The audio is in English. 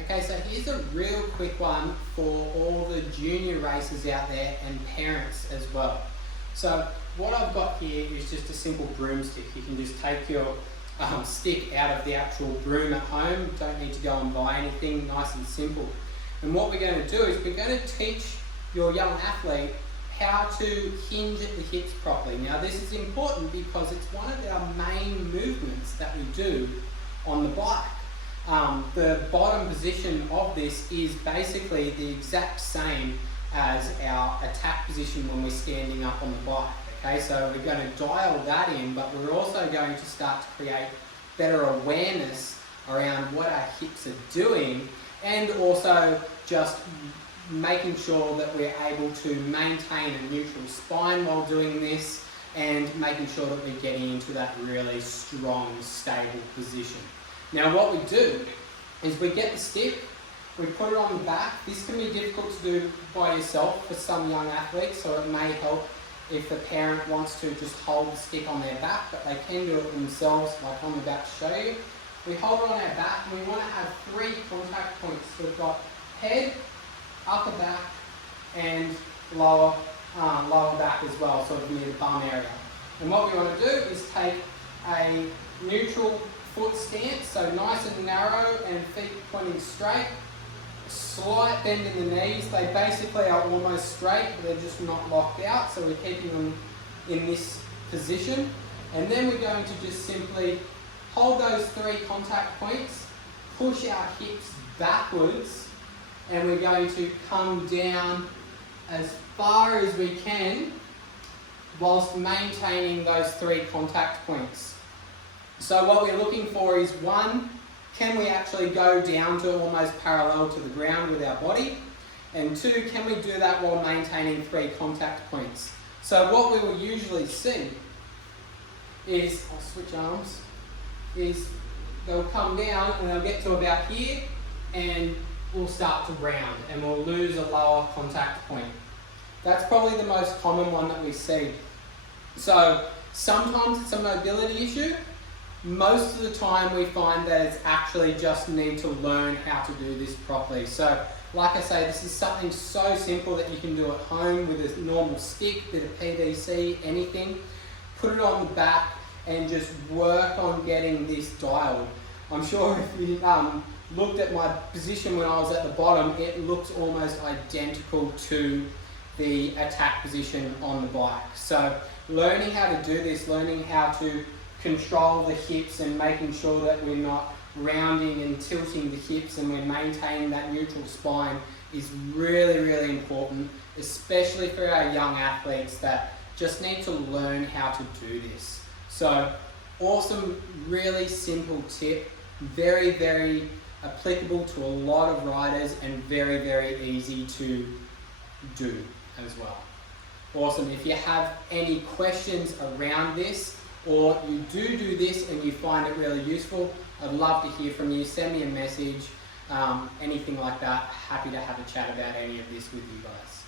Okay, so here's a real quick one for all the junior racers out there and parents as well. So what I've got here is just a simple broomstick. You can just take your stick out of the actual broom at home. Don't need to go and buy anything, nice and simple. And what we're going to do is we're going to teach your young athlete how to hinge at the hips properly. Now this is important because it's one of our main movements that we do on the bike. The bottom position of this is basically the exact same as our attack position when we're standing up on the bike. Okay, so we're going to dial that in, but we're also going to start to create better awareness around what our hips are doing, and also just making sure that we're able to maintain a neutral spine while doing this, and making sure that we're getting into that really strong, stable position. Now what we do is we get the stick, we put it on the back. This can be difficult to do by yourself for some young athletes, so it may help if the parent wants to just hold the stick on their back, but they can do it themselves, like I'm about to show you. We hold it on our back and we want to have 3 contact points. So we've got head, upper back and lower back as well, sort of near the bum area. And what we want to do is take a neutral foot stance, so nice and narrow and feet pointing straight. Slight bend in the knees. They basically are almost straight, but they're just not locked out, so we're keeping them in this position. And then we're going to just simply hold those 3 contact points, push our hips backwards, and we're going to come down as far as we can whilst maintaining those 3 contact points. So what we're looking for is 1, can we actually go down to almost parallel to the ground with our body? And 2, can we do that while maintaining 3 contact points? So what we will usually see is, I'll switch arms, is they'll come down and they'll get to about here and we'll start to round and we'll lose a lower contact point. That's probably the most common one that we see. So sometimes it's a mobility issue. Most of the time we find that it's actually just need to learn how to do this properly. So like I say, this is something so simple that you can do at home with a normal stick, bit of PVC, anything. Put it on the back and just work on getting this dialed. I'm sure if you looked at my position when I was at the bottom, it looks almost identical to the attack position on the bike. So learning how to do this, learning how to control the hips and making sure that we're not rounding and tilting the hips and we're maintaining that neutral spine is really, really important, especially for our young athletes that just need to learn how to do this. So awesome, really simple tip, very, very applicable to a lot of riders and very, very easy to do as well. Awesome. If you have any questions around this, or you do this and you find it really useful, I'd love to hear from you. Send me a message, anything like that. Happy to have a chat about any of this with you guys.